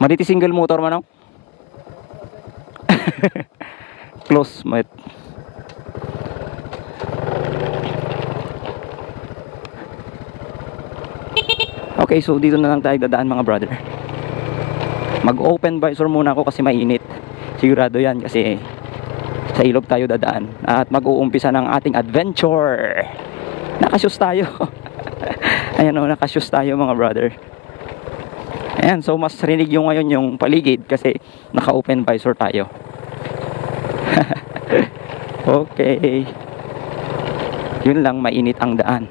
Mariti single motor man, no? Close, mate. Okay, so dito na lang tayo dadaan mga brother. Mag-open visor muna ako kasi mainit. Sigurado yan kasi sa ilog tayo dadaan. At mag-uumpisa ng ating adventure. Nakashoes tayo. Ayan o, nakashoes tayo mga brother. Ayan, so mas rinig yung ngayon yung paligid kasi naka-open visor tayo. Okay. Yun lang, mainit ang daan.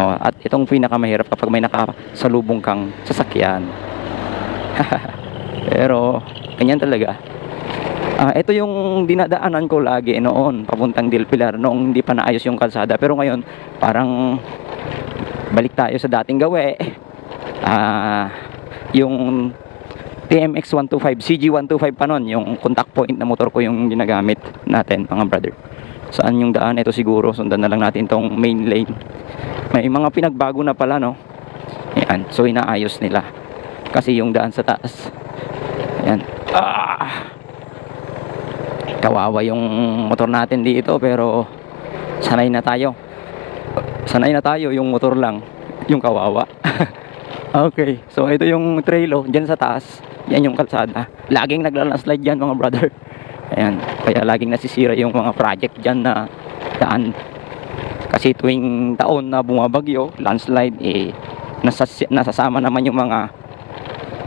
Oh, at itong pinakamahirap kapag may nakasalubong kang sasakyan. Pero ganyan talaga. Ito yung dinadaanan ko lagi noon papuntang Del Pilar noong hindi pa naayos yung kalsada. Pero ngayon parang balik tayo sa dating gawe. Yung TMX 125, CG 125 pa nun, yung contact point na motor ko yung ginagamit natin mga brother. Saan yung daan? Ito siguro, sundan na lang natin tong main lane. May mga pinagbago na pala, no? Ayan, so inaayos nila kasi yung daan sa taas. Ayan. Kawawa yung motor natin dito pero sanay na tayo. Sanay na tayo, yung motor lang yung kawawa. Okay, so ito yung trail dyan sa taas. Yan yung kalsada. Laging naglalandslide dyan mga brother. Ayan, kaya laging nasisira yung mga project dyan na daan. Kasi tuwing taon na bumabagyo, landslide, nasasama naman yung mga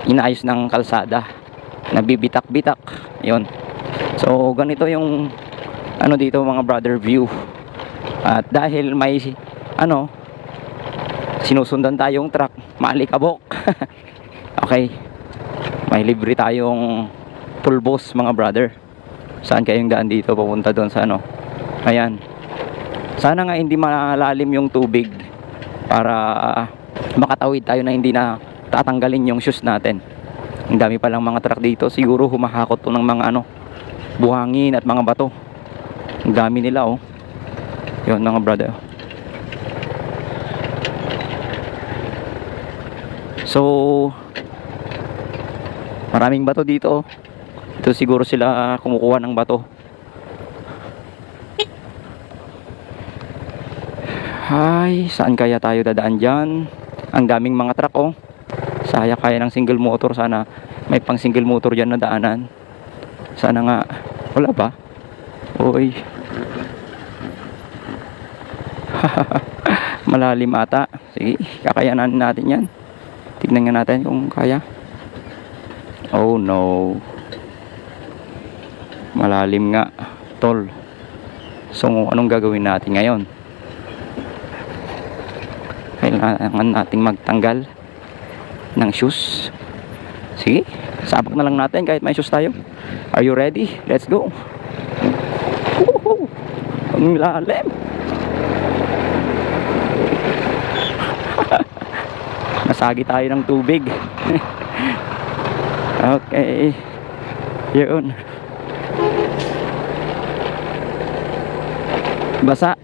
inaayos ng kalsada. Nabibitak-bitak. Yun. So, ganito yung ano dito mga brother view. At dahil may sinusundan tayong truck, maalikabok. Okay. May libre tayong pulbos mga brother. Saan kayong daan dito papunta doon sa Ayan. Sana nga hindi malalim yung tubig para makatawid tayo na hindi na tatanggalin yung shoes natin. Ang dami palang mga truck dito. Siguro humahakot to ng mga buhangin at mga bato. Ang dami nila Yun mga brother. So maraming bato dito. Ito siguro sila kumukuha ng bato. Ay, saan kaya tayo dadaan dyan? Ang daming mga truck Saya kaya ng single motor. Sana may pang single motor dyan na daanan. Sana nga. Wala ba? Uy. Malalim ata. Sige, kakayanan natin yan. Tignan nga natin kung kaya. Oh no. Malalim nga, tol. So anong gagawin natin ngayon? Kailangan nating magtanggal ng shoes. Sige, sabak na lang natin kahit may shoes tayo. Are you ready? Let's go. Woohoo! Ang lalim. Nasagi tayo ng tubig. Okay. Yun. Basa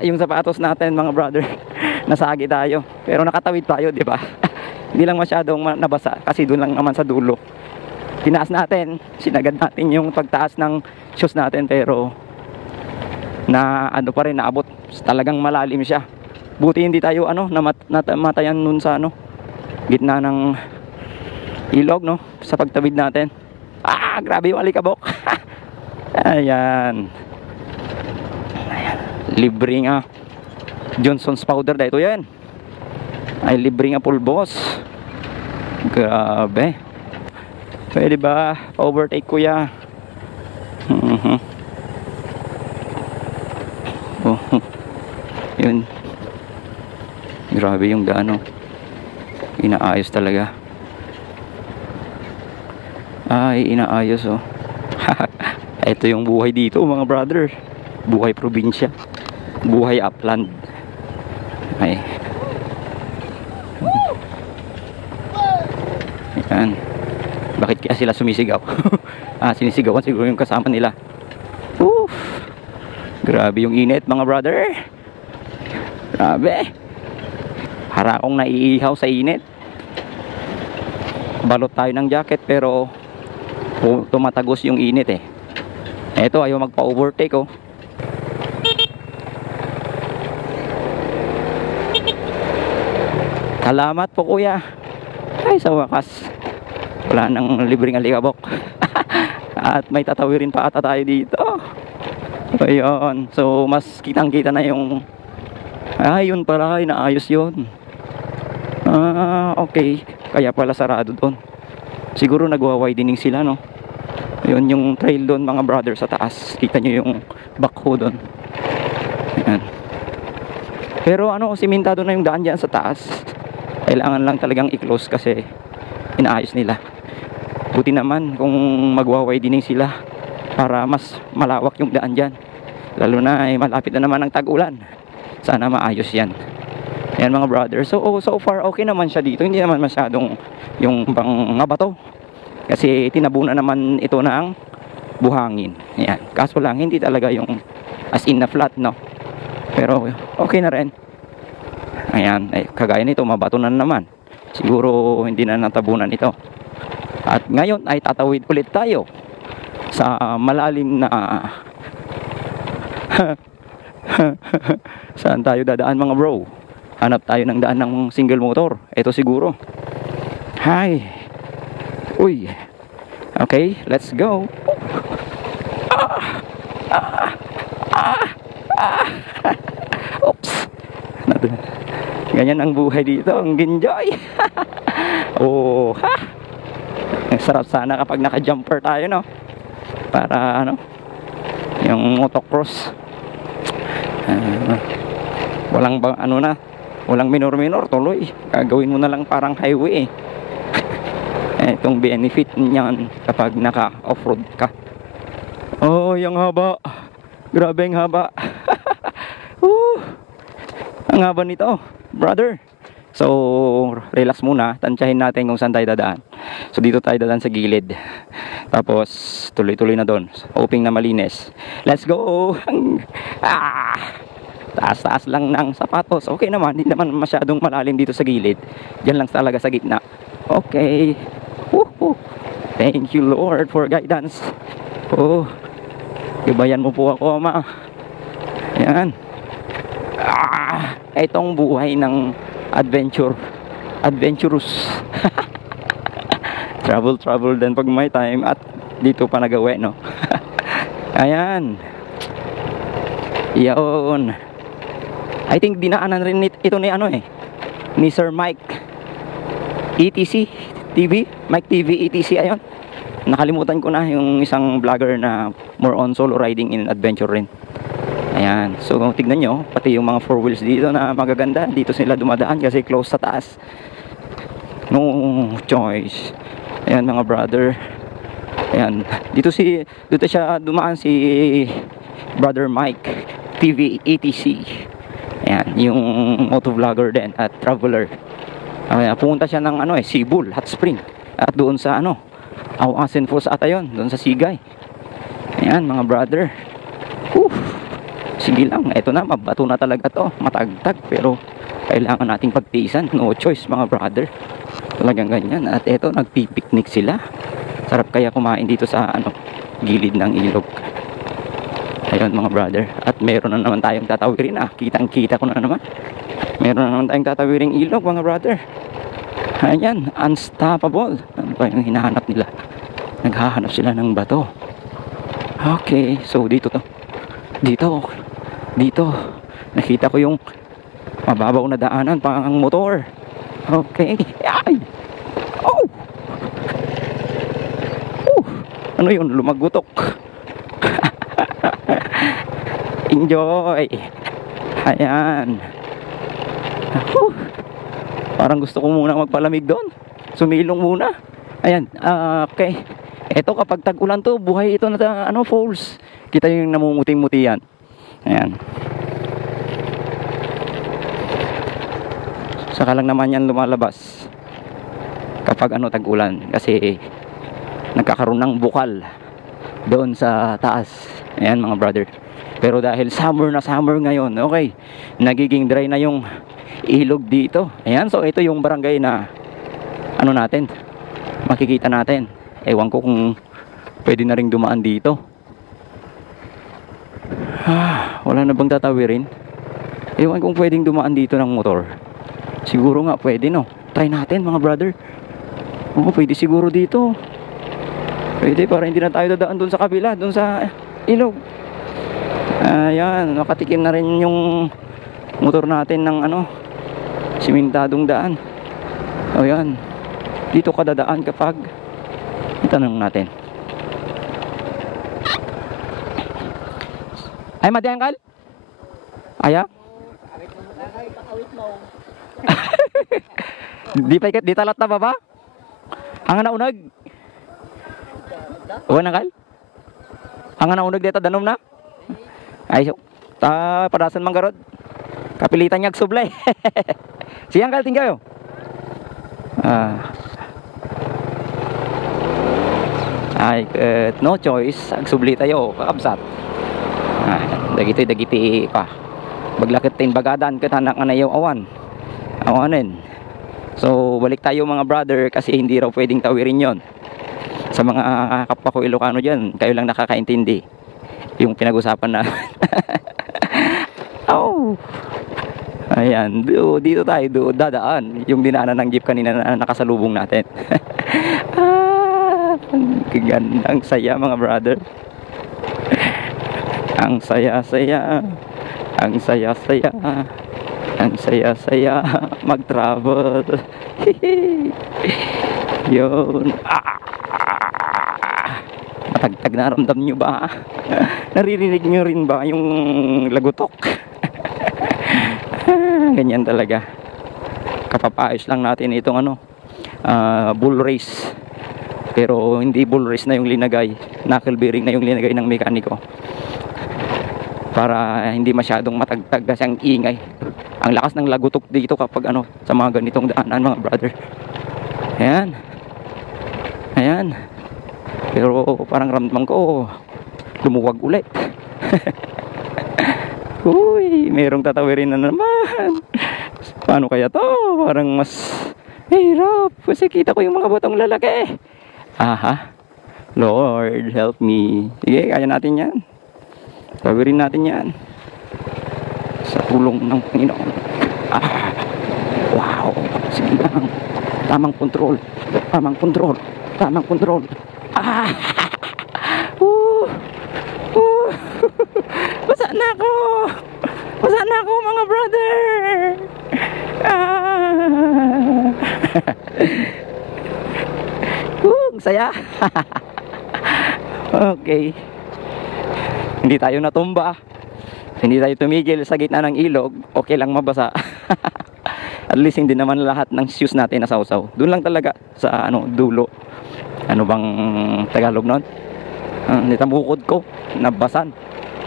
yung sapatos natin mga brother. Nasagi tayo pero nakatawid tayo, di ba? Hindi lang masyadong nabasa kasi doon lang naman sa dulo. Tinaas natin, sinagad natin yung pagtaas ng shoes natin pero na pa rin, naabot. Talagang malalim siya. Buti hindi tayo namatayan nun sa gitna ng ilog sa pagtawid natin. Grabe yung alikabok. Ayan. Libre nga Johnson's powder dito yan. Ay libre nga pulbos. Grabe. Pwede ba overtake kuya? Yun. Grabe yung daan inaayos talaga. Ay inaayos Ito yung buhay dito mga brother. Buhay probinsya. Buhay upland. Ay. Yan. Bakit kaya sila sumisigaw? Sinisigawan siguro yung kasama nila. Oof. Grabe yung init mga brother. Grabe. Para akong naiihaw sa init. Balot tayo ng jacket pero tumatagos yung init eh. Eto, ayaw magpa-overtake oh. Salamat po kuya. Ay, sa wakas wala nang libreng alikabok. At may tatawirin pa ata tayo dito. Ayun. So mas kitang kita na yung yun pala, inaayos yun. Okay. Kaya pala sarado doon. Siguro nagwa-widening sila, no? Yun yung trail doon mga brother sa taas. Kita nyo yung backhoe doon. Ayan. Pero simentado na yung daan dyan sa taas. Kailangan lang talagang i-close kasi inaayos nila. Buti naman kung magwa-widening sila para mas malawak yung daan dyan. Lalo na malapit na naman ang tag-ulan. Sana maayos yan. Yan mga brother. So far okay naman siya dito. Hindi naman masyadong yung bang bato. Kasi tinabunan naman ito ng buhangin. Yan. Kaso lang hindi talaga yung as in na flat, no. Pero okay na rin. Ayan. Kagaya nito mabato na naman. Siguro hindi na natabunan ito. At ngayon ay tatawid ulit tayo sa malalim na saan tayo dadaan mga bro? Hanap tayo ng daan ng single motor. Ito siguro. Hi. Uy. Okay, let's go. Oops. Ganyan ang buhay dito. Ang enjoy. Oh, ha. Ang sarap sana kapag naka-jumper tayo, no? Para yung motocross. Walang walang minor tuloy. Gagawin mo na lang parang highway. Itong benefit niyan kapag naka off-road ka. Oh, yung haba. Grabe ang haba. Ang haba nito, brother. So, relax muna. Tansyahin natin kung saan tayo dadaan. So, dito tayo dadaan sa gilid. Tapos, tuloy-tuloy na doon. Hoping na malinis. Let's go! Taas-taas lang ng sapatos. Okay naman. Hindi naman masyadong malalim dito sa gilid. Diyan lang talaga sa gitna. Okay. Woohoo! Thank you, Lord, for guidance. Oh, gabayan mo po ako, Ama. Yan. Itong buhay ng adventurous. Travel din pag may time at dito pa nagawi, no? Ayan. Yun. I think dinaanan rin ito ni ni Sir Mike ETC TV, Mike TV ETC. Ayun. Nakalimutan ko na yung isang vlogger na more on solo riding in adventure rin. Ayan. So tignan nyo, pati yung mga four wheels dito na magaganda, dito sila dumadaan kasi close sa taas. No choice. Ayan mga brother. Ayan. Dito siya dumaan si Brother Mike TV ETC. Ayan, yung motovlogger din at traveler. Ayan, pumunta siya ng Sibul, Hot Spring. At doon sa Awasin Falls ata yun, doon sa Sigay. Ayan mga brother. Sige lang, eto na, mabato na talaga to. Matagtag, pero kailangan nating pagtiisan. No choice mga brother. Talagang ganyan. At eto, nagpipiknik sila. Sarap kaya kumain dito sa gilid ng ilog. Ayun mga brother. At meron na naman tayong tatawirin. Kitang kita ko na naman. Meron na naman tayong tatawiring ilog mga brother. Ayan, unstoppable. Ano ba yung hinahanap nila? Naghahanap sila ng bato. Okay, so dito to. Dito. Nakita ko yung mababaw na daanan pang motor. Okay. Ay! Oh! Ano yun? Lumagutok. Enjoy. Ayan. Parang gusto ko muna magpalamig doon. Sumilong muna. Ayan. Okay. Ito kapag tag-ulan to, buhay ito na falls. Kita yung namumuting-muti yan. Ayan. Saka lang naman yan lumalabas kapag tag-ulan. Kasi nagkakaroon ng bukal doon sa taas. Ayan mga brother. Pero dahil summer na summer ngayon, okay, nagiging dry na yung ilog dito. Ayan, so ito yung barangay na ano natin, makikita natin. Ewan ko kung pwede na ring dumaan dito. Wala na bang tatawirin? Ewan kung pwedeng dumaan dito ng motor. Siguro nga pwede, no? Try natin mga brother. Oo, pwede siguro dito. Pwede, para hindi na tayo dadaan dun sa kabila, dun sa ilog. Ayan, makatikim na rin yung motor natin ng ano, simentadong daan. Ayan, dito ka dadaan kapag itanong natin. Ay, madyan kal? Aya? Di talat na ba? Ang naunag? Uwan na kal? Ang naunag dito danom na? Ay, padasan manggarod. Kapilitan niya agsublay. Siyang kal tinggayo. Ay, no choice. Agsubli tayo. Kakabsat. Dagiti pa. Baglakit tin bagadan ket anak na yung awanin. So balik tayo mga brother, kasi hindi raw pwedeng tawirin yon. Sa mga kapwa ko Ilocano dyan, kayo lang nakakaintindi yung pinag-usapan na. Oh. Ayan, dito tayo dadaan yung dinaanan ng jeep kanina na nakasalubong natin. Ang saya mga brother. Ang saya-saya. Ang saya-saya. Ang saya-saya mag-travel. Yun. Matagtag na ramdam nyo ba? Naririnig nyo rin ba yung lagutok? Ganyan talaga. Kapapayos lang natin itong ano, bull race. Pero hindi bull race na yung linagay. Knuckle bearing na yung linagay ng mekaniko. Para hindi masyadong matagtag kasi ang ingay. Ang lakas ng lagutok dito kapag ano, sa mga ganitong daanan mga brother. Ayan. Ayan. Pero parang ramdam ko lumuwag ulit. Uy, merong tatawirin na naman. Paano kaya to? Parang mas hirap kasi kita ko yung mga batong lalaki. Aha. Lord, help me. Sige, kaya natin yan. Tawirin natin yan. Sa tulong ng Panginoon. Wow. Sige lang. Tamang kontrol. Tamang kontrol. Tamang kontrol. Basa na ako. Basa na ako mga brother. Saya. Okay. Hindi tayo natumba. Hindi tayo tumigil sa gitna ng ilog. Okay lang mabasa. At least hindi naman lahat ng shoes natin nasawsaw. Doon lang talaga sa ano, dulo. Ano bang Tagalog nun? Nita bukod ko. Nabasan.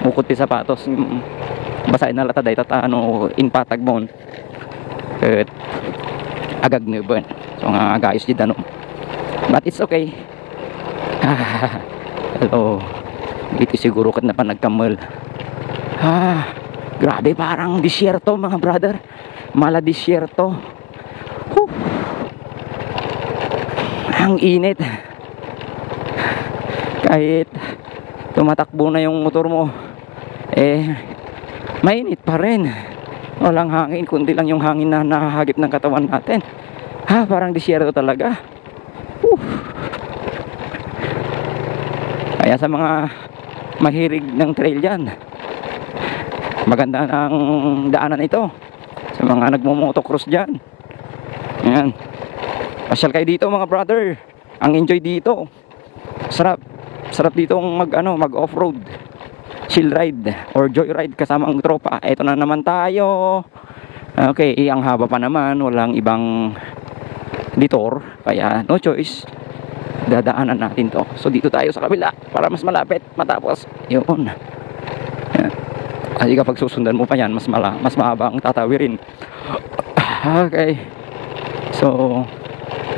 Bukod ti sapatos. Basahin na lata dahil ano, inpatag mo. At agag nuban. So nga agayos di danom. But it's okay. Hello. Dito siguro kat na pa nagkamal. Grabe, parang disyerto mga brother. Mala disyerto. Ang init. Kahit tumatakbo na yung motor mo, mainit pa rin. Walang hangin, kundi lang yung hangin na nakahagip ng katawan natin. Parang disyerto talaga. Kaya sa mga mahilig ng trail dyan, maganda ng daanan ito. Sa mga nagmo-motocross dyan, ayan, pasyal kayo dito mga brother. Ang enjoy dito, sarap dito mag off-road, chill ride or joyride kasama ang tropa. Ito na naman tayo. Okay, ang haba pa naman, walang ibang detour, kaya no choice, dadaanan natin to. So dito tayo sa kabila para mas malapit matapos yun. Kasi kapag susundan mo pa yan, mas mahaba ang tatawirin. Okay, so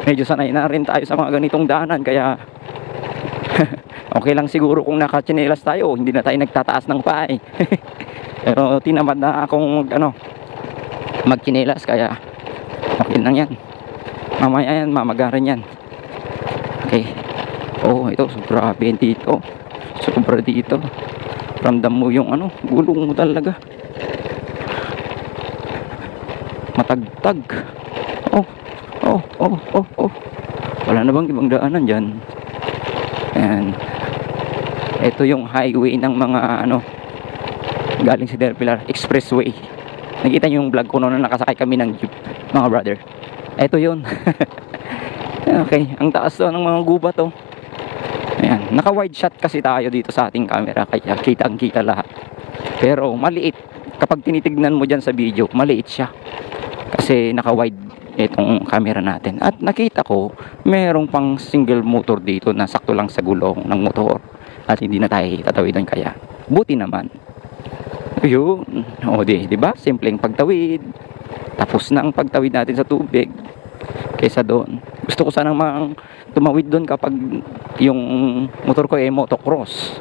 medyo sanay na rin tayo sa mga ganitong daanan, kaya okay lang siguro kung nakachinelas tayo, hindi na tayo nagtataas ng paa. Pero tinamad na akong magchinelas, kaya okay lang yan. Mamaya yan, mamagaran yan. Okay. Oh, ito, grabe dito. Sobra dito. Ramdam mo yung ano, gulong mo talaga. Matagtag. Oh, oh, oh, oh, oh. Wala na bang ibang daanan dyan? Ayan. Ito yung highway ng mga ano, galing sa Del Pilar, expressway. Nakita nyo yung vlog ko noon na nakasakay kami ng jeep, mga brother. Ito yun. Okay, ang taas to ng mga gubat to. Ayan, naka wide shot kasi tayo dito sa ating camera, kaya kitang kita lahat. Pero maliit, kapag tinitignan mo dyan sa video, maliit siya. Kasi naka wide itong camera natin. At nakita ko, merong pang single motor dito na sakto lang sa gulong ng motor. At hindi na tayo tatawidan, kaya buti naman. Ayun, o di ba? Simpleng pagtawid. Tapos na ang pagtawid natin sa tubig. Kaysa doon, gusto ko sanang tumawid doon kapag yung motor ko ay motocross.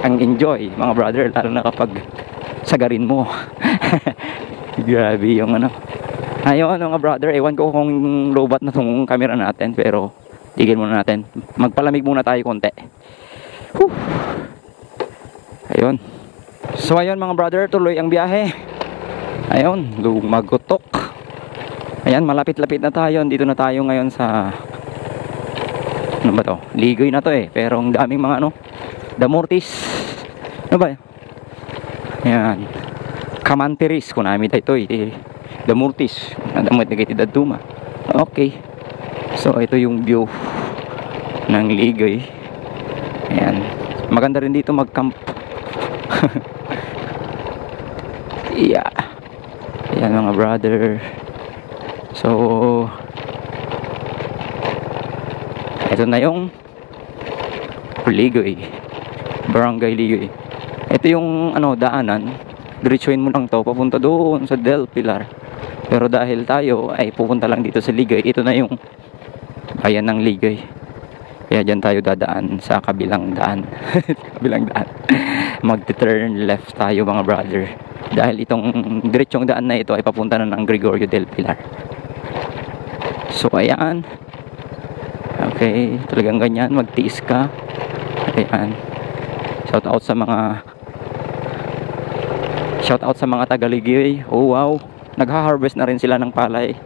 Ang enjoy, mga brother, lalo na kapag sagarin mo. Grabe yung ano. Ayun, mga brother, ewan ko kung lobat na tong camera natin, pero tigil muna natin. Magpalamig muna tayo konti. Whew. Ayun. So ayun, mga brother, tuloy ang biyahe. Ayun, lumagotok. Ayan, malapit-lapit na tayo. Dito na tayo ngayon sa, ano ba to? Ligoy na to eh. Pero ang daming mga ano, Damortis. Ano ba? Ayan. Kamantiris. Kung namin tayo ito Damortis. Nadamot na kitid duma. Okay. So ito yung view ng Ligoy. Ayan. Maganda rin dito mag-camp. Yeah. Ayan, mga brother. So ito na yung Ligoy, Barangay Ligoy. Ito yung ano, daanan. Diretsuhin mo lang to papunta doon sa Del Pilar. Pero dahil tayo ay pupunta lang dito sa Ligoy, ito na yung bayan ng Ligoy. Kaya dyan tayo dadaan sa kabilang daan. Kabilang daan. Mag-turn left tayo, mga brother. Dahil itong diretsyong daan na ito ay papunta na ng Gregorio del Pilar. So ayan. Okay, talagang ganyan, magtiis ka. Ayan. Shout out sa mga taga-Ligoy. Oh wow, nagha-harvest na rin sila ng palay.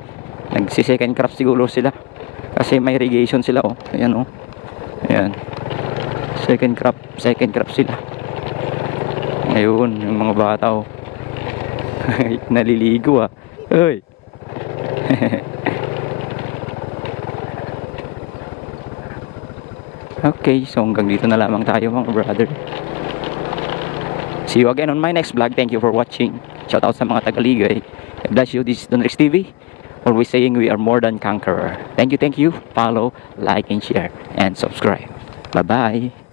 Nagsi-second crop siguro sila. Kasi may irrigation sila, oh. Ayan, oh. Ayan. Second crop sila. Ayun, yung mga bata, oh. Naliligo, ah. Uy. Okay, so hanggang dito na lamang tayo, mga brother. See you again on my next vlog. Thank you for watching. Shout out sa mga taga-Ligoy. God bless you. This is Don Rex TV. Always saying we are more than conqueror. Thank you. Follow, like, and share, and subscribe. Bye-bye.